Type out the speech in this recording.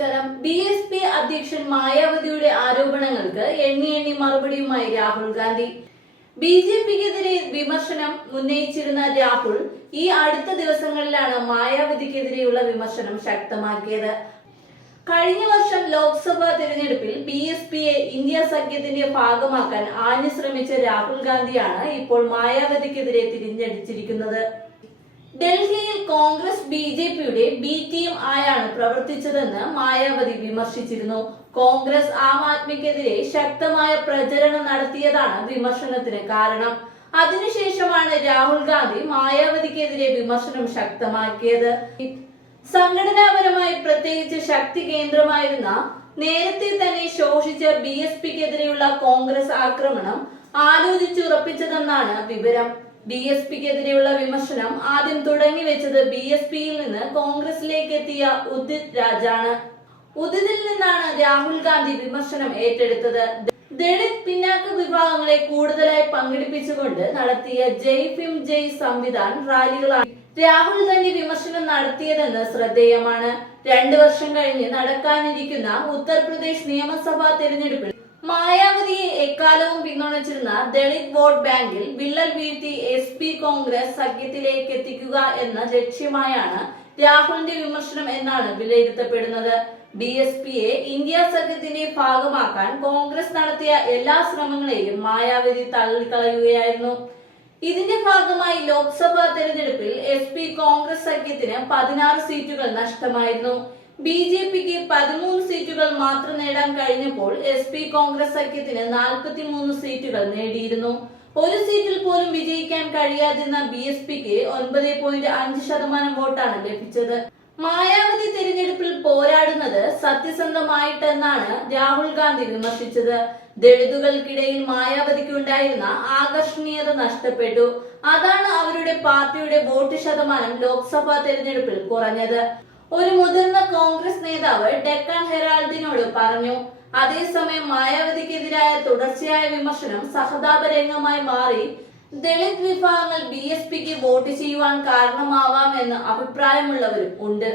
നമസ്കാരം. ബി.എസ്.പി അധ്യക്ഷൻ മായാവതിയുടെ ആരോപണങ്ങൾക്ക് എണ്ണി മറുപടിയുമായി രാഹുൽ ഗാന്ധി. ബി.ജെ.പിക്കെതിരെ വിമർശനം ഉന്നയിച്ചിരുന്ന രാഹുൽ ഈ അടുത്ത ദിവസങ്ങളിലാണ് മായാവതിക്കെതിരെയുള്ള വിമർശനം ശക്തമാക്കിയത്. കഴിഞ്ഞ വർഷം ലോക്സഭാ തിരഞ്ഞെടുപ്പിൽ ബി.എസ്.പിയെ ഇന്ത്യ സഖ്യത്തിന്റെ ഭാഗമാക്കാൻ ആഞ്ഞു ശ്രമിച്ച രാഹുൽ ഗാന്ധിയാണ് ഇപ്പോൾ മായാവതിക്കെതിരെ തിരിഞ്ഞടിച്ചിരിക്കുന്നത്. ഡൽഹിയിൽ കോൺഗ്രസ് ബി.ജെ.പിയുടെ ബി ടീം ആയാണ് പ്രവർത്തിച്ചതെന്ന് മായാവതി വിമർശിച്ചിരുന്നു. കോൺഗ്രസ് ആം ആദ്മിക്കെതിരെ ശക്തമായ പ്രചരണം നടത്തിയതാണ് വിമർശനത്തിന് കാരണം. അതിനുശേഷമാണ് രാഹുൽ ഗാന്ധി മായാവതിക്കെതിരെ വിമർശനം ശക്തമാക്കിയത്. സംഘടനാപരമായി പ്രത്യേകിച്ച് ശക്തി കേന്ദ്രമായിരുന്ന നേരത്തെ തന്നെ ശോഷിച്ച ബി.എസ്.പിക്കെതിരെയുള്ള കോൺഗ്രസ് ആക്രമണം ആലോചിച്ചുറപ്പിച്ചതെന്നാണ് വിവരം. ബി.എസ്.പിക്കെതിരെയുള്ള വിമർശനം ആദ്യം തുടങ്ങിവെച്ചത് ബി.എസ്.പിയിൽ നിന്ന് കോൺഗ്രസിലേക്ക് എത്തിയ ഉദിത് രാജാണ്. ഉദിതിൽ നിന്നാണ് രാഹുൽ ഗാന്ധി വിമർശനം ഏറ്റെടുത്തത്. ദളിത് പിന്നാക്ക വിഭാഗങ്ങളെ കൂടുതലായി പങ്കെടുപ്പിച്ചുകൊണ്ട് നടത്തിയ ജയ് ഭീം ജയ് സംവിധാൻ റാലികളാണ് രാഹുൽ ഗാന്ധി വിമർശനം നടത്തിയതെന്ന് ശ്രദ്ധേയമാണ്. 2 വർഷം കഴിഞ്ഞ് നടക്കാനിരിക്കുന്ന ഉത്തർപ്രദേശ് നിയമസഭാ തെരഞ്ഞെടുപ്പിൽ മായാവതിയെ എക്കാലവും പിന്തുണച്ചിരുന്ന ദളിത് വോട്ട് ബാങ്കിൽ വിള്ളൽ വീഴ്ത്തി എസ്.പി കോൺഗ്രസ് സഖ്യത്തിലേക്ക് എത്തിക്കുക എന്ന ലക്ഷ്യമായാണ് രാഹുലിന്റെ വിമർശനം എന്നാണ് വിലയിരുത്തപ്പെടുന്നത്. ബി.എസ്.പിയെ ഇന്ത്യ സഖ്യത്തിന്റെ ഭാഗമാക്കാൻ കോൺഗ്രസ് നടത്തിയ എല്ലാ ശ്രമങ്ങളെയും മായാവതി തള്ളിക്കളയുകയായിരുന്നു. ഇതിന്റെ ഭാഗമായി ലോക്സഭാ തെരഞ്ഞെടുപ്പിൽ എസ്.പി കോൺഗ്രസ് സഖ്യത്തിന് 16 സീറ്റുകൾ നഷ്ടമായിരുന്നു. ബി.ജെ.പിക്ക് 13 സീറ്റുകൾ മാത്രം നേടാൻ കഴിഞ്ഞപ്പോൾ എസ്.പി കോൺഗ്രസ് സഖ്യത്തിന് 43 സീറ്റുകൾ നേടിയിരുന്നു. ഒരു സീറ്റിൽ പോലും വിജയിക്കാൻ കഴിയാതിരുന്ന ബി.എസ്.പിക്ക് 9.5% വോട്ടാണ് ലഭിച്ചത്. മായാവതി തിരഞ്ഞെടുപ്പിൽ പോരാടുന്നത് സത്യസന്ധമായിട്ടെന്നാണ് രാഹുൽ ഗാന്ധി വിമർശിച്ചത്. ദളിതുകൾക്കിടയിൽ മായാവതിക്ക് ഉണ്ടായിരുന്ന ആകർഷണീയത നഷ്ടപ്പെട്ടു. അതാണ് അവരുടെ പാർട്ടിയുടെ വോട്ട് ശതമാനം ലോക്സഭാ തെരഞ്ഞെടുപ്പിൽ കുറഞ്ഞത്. ഒരു മുതിർന്ന കോൺഗ്രസ് നേതാവ് ഡെക്കാൻ ഹെറാൾഡിനോട് പറഞ്ഞു. അതേസമയം മായാവതിക്കെതിരായ തുടർച്ചയായ വിമർശനം സഹതാപരംഗമായി മാറി ദളിത് വിഭാഗങ്ങൾ ബി.എസ്.പിക്ക് വോട്ട് ചെയ്യുവാൻ കാരണമാവാമെന്ന് അഭിപ്രായമുള്ളവരും ഉണ്ട്.